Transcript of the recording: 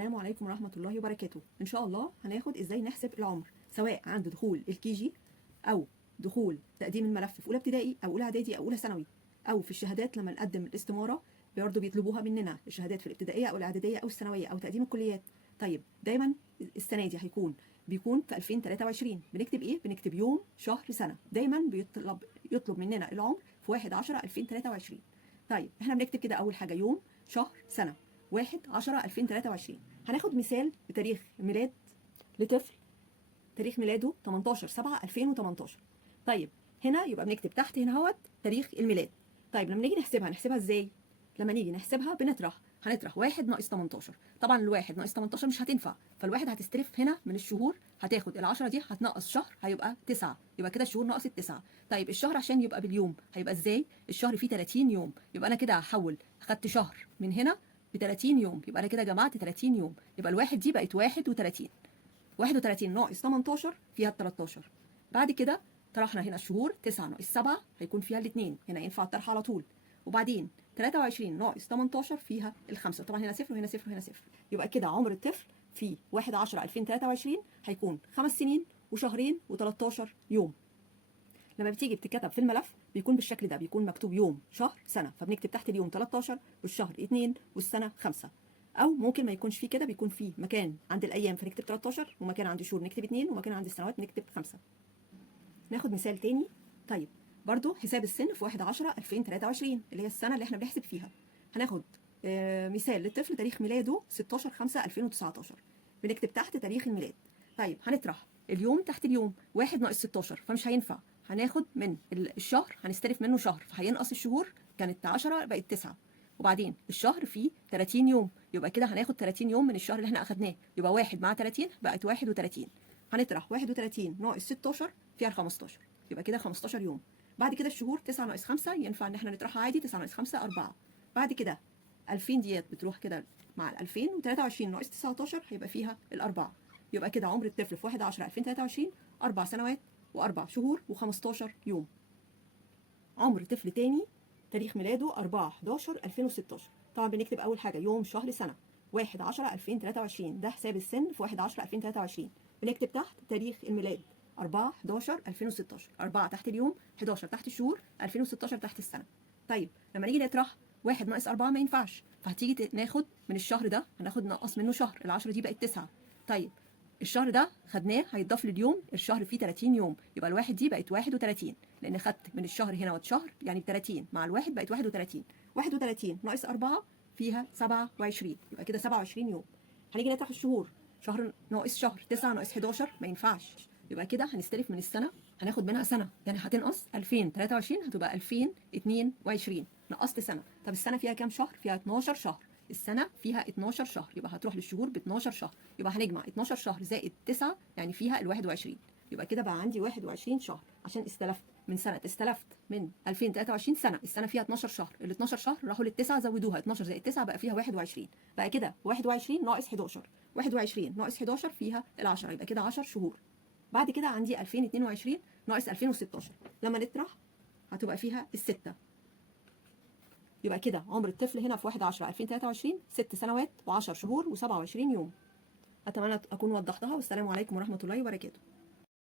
السلام عليكم ورحمة الله وبركاته. إن شاء الله هناخد إزاي نحسب العمر سواء عند دخول الكيجي أو دخول تقديم الملف في أولى ابتدائي أو أولى إعدادي أو أولى ثانوي، أو في الشهادات لما نقدم الاستمارة برضه بيطلبوها مننا الشهادات في الابتدائية أو الإعدادية أو الثانوية أو تقديم الكليات. طيب دايما السنة دي بيكون في 2023 بنكتب إيه؟ بنكتب يوم شهر سنة. دايما يطلب مننا العمر في 1/10/2023. طيب احنا بنكتب كده أول حاجة يوم شهر سنة 1/10/2023. هناخد مثال بتاريخ ميلاد لطفل تاريخ ميلاده 18/7/2018. طيب هنا يبقى بنكتب تحت هنا اهوت تاريخ الميلاد. طيب لما نيجي نحسبها ازاي؟ لما نيجي نحسبها هنطرح 1 ناقص 18. طبعا الواحد ناقص 18 مش هتنفع، فالواحد هتستلف هنا من الشهور، هتاخد ال10 دي هتنقص شهر هيبقى 9، يبقى كده الشهور ناقص ال9. طيب الشهر عشان يبقى باليوم هيبقى ازاي؟ الشهر فيه 30 يوم، يبقى انا كده هحول خدت شهر من هنا ب 30 يوم، يبقى انا كده جمعت 30 يوم، يبقى الواحد دي بقت 31. 31 ناقص 18 فيها 13. بعد كده طرحنا هنا الشهور، 9 ناقص 7 هيكون فيها الاثنين، هنا ينفع الطرح على طول. وبعدين 23 ناقص 18 فيها الخمسة، طبعا هنا صفر وهنا صفر وهنا صفر. يبقى كده عمر الطفل في 1/10/2023 هيكون 5 سنين وشهرين و13 يوم. لما بتيجي بتتكتب في الملف بيكون بالشكل ده، بيكون مكتوب يوم شهر سنة، فبنكتب تحت اليوم 13 والشهر 2 والسنة 5. أو ممكن ما يكونش فيه كده، بيكون فيه مكان عند الأيام فنكتب 13، ومكان عند الشهور نكتب 2، ومكان عند السنوات نكتب 5. ناخد مثال تاني. طيب برضو حساب السن في 1/10/2023 اللي هي السنة اللي احنا بنحسب فيها. هناخد مثال للطفل تاريخ ميلاده 16/5/2019. بنكتب تحت تاريخ الميلاد. طيب هنطرح اليوم تحت اليوم، 1 ناقص 16 فمش هينفع، هناخد من الشهر هنستلف منه شهر، فهينقص الشهور، كانت 10 بقت 9. وبعدين الشهر فيه 30 يوم، يبقى كده هناخد 30 يوم من الشهر اللي احنا اخدناه، يبقى 1 مع 30 بقت 31. هنطرح 31 ناقص 16 فيها 15، يبقى كده 15 يوم. بعد كده الشهور 9 ناقص 5 ينفع ان احنا نطرحها عادي، 9 ناقص 5 4. بعد كده 2000 ديت بتروح كده مع ال 2000، و23 ناقص 19 هيبقى فيها الأربعة. يبقى كده عمر الطفل في 1/10/2023 4 سنوات و4 شهور و15 يوم. عمر طفل تاني تاريخ ميلاده 4/11/2016. طبعا بنكتب أول حاجة يوم شهر سنة 1/10/2023، ده حساب السن في 1/10/2023. بنكتب تحت تاريخ الميلاد 4/11/2016، 4 تحت اليوم، 11 تحت الشهور، 2016 تحت السنة. طيب لما نيجي نطرح 1 ناقص 4 ما ينفعش، فهتيجي ناخد من الشهر ده، هناخد نقص منه شهر، ال10 دي بقت 9. طيب الشهر ده خدناه هيتضاف لليوم، الشهر فيه 30 يوم، يبقى الواحد دي بقت 31، لان خدت من الشهر هنا شهر، يعني ب 30 مع الواحد بقت 31. 31 ناقص 4 فيها 27، يبقى كده 27 يوم. هنيجي نطرح الشهور، شهر ناقص شهر، 9 ناقص 11 ما ينفعش، يبقى كده هنستلف من السنه، هناخد منها سنه، يعني هتنقص 2023 هتبقى 2022، نقصت سنه. طب السنه فيها كام شهر؟ فيها 12 شهر، السنه فيها 12 شهر، يبقى هتروح للشهور ب 12 شهر، يبقى هنجمع 12 شهر زائد 9 يعني فيها ال 21، يبقى كده بقى عندي 21 شهر، عشان استلفت من سنه، استلفت من 2023 سنه، السنه فيها 12 شهر، ال 12 شهر راحوا للتسعه زودوها، 12 زائد 9 بقى فيها 21، بقى كده 21 ناقص 11، 21 ناقص 11 فيها ال10، يبقى كده 10 شهور. بعد كده عندي 2022 ناقص 2016، لما نطرح هتبقى فيها الستة، يبقى كده عمر الطفل هنا في 1/10/2023 6 سنوات و10 شهور و27 يوم. أتمنى أكون وضحتها، والسلام عليكم ورحمة الله وبركاته.